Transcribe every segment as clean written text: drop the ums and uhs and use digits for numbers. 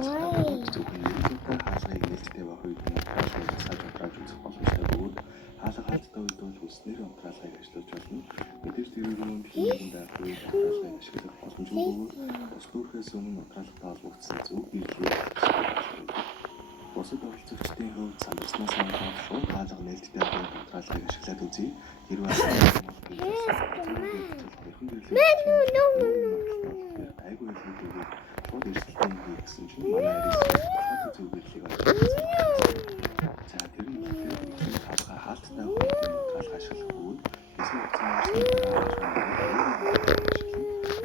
хаалцтай зөвхөн нэрийнхээ хаалгыг нээлттэй байх үед унтраалгыг засаж унтрааж үзэх боломжтой бөгөөд хаалга хаалттай үед бол хүснээр унтраалгыг ажиллуулж болно. Мэдээж тэрүүгээр хэмнэн байх үед унтраалгыг ашиглах боломжгүй бөгөөд бус дүүрхээс өмнө унтраалгатай холбогдсон зөв биелэлийг ашиглах. Бусад оролцогчдын хувьд сандарснаас хойш шууд хаалга нээлттэй байх унтраалгыг ашиглаад үзье. Хэрвээ айгүй хэлбэрээр шууд эрсдэлтэй хийх гэсэн чинь манай арис зөв биелэлийг олж байна. За тэр нь ихэнх хаалга хаалттай унтраалга ашиглах бөгөөд хэсэг хугацаанд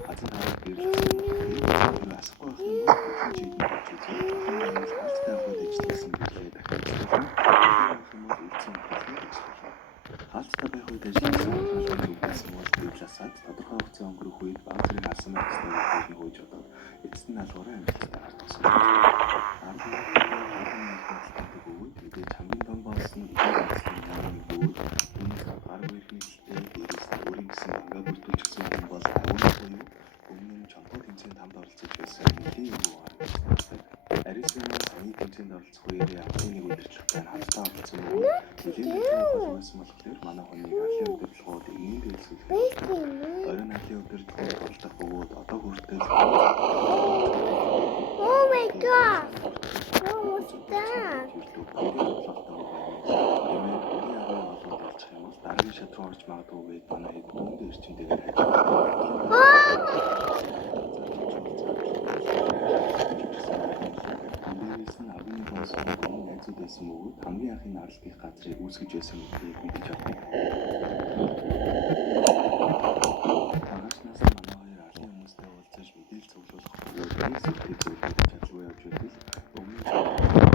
газар хараад биелсэн асахгүй байх нь чийдэн болж үзье. Хаалттай байхад ажилласан биелээ дахин ажиллуулна. Хаалттай байх үед ажилласан унтраалгыг үгүйсэн бол биелэлсаад тодорхой хугацаа өнгөрөх үед баг зэрэг алсан байх ёстой гэж бодоод эцэст нь алгуураа амжилттай гаргасан. Мэдээж хамгийн том боос нь бөгөөд үүнийг гар үер хийлтэй дээрээс өөрийн гэсэн банга бүртгүүлчихсэн хүн бол агуулсан юм. Өмнө нь чонхоо тэмцээнд хамт оролцож байсан нэлийн юу байна. Арisen саяны тэмцээнд оролцох үеэр авсан нэг өдөрчлөгтэй хамтдаа оролцсон юм. Нэлийн болсон болохоор манай хүнийг алын өдөртлгүүд ийм дэлгэрүүлэх. Оройн алын өдөртлгүүд оролцох бөгөөд одоо хүртэл Oh my god. What was that? Дараагийн шат руу орж магадгүй гээд манай хэд дүүндээ эрчимтэйгээр найзууд байсан бөгөөд хамгийн анхны аралтын газрыг үүсгэж байсан гэдгийг мэдэж авсан. Тагаснаас манай хоёр арлын хүмүүстэй уулзаж мэдээлэл цуглуулах бөгөөд сэтгэл зөвлөж чадлгүй явж байвал өмнө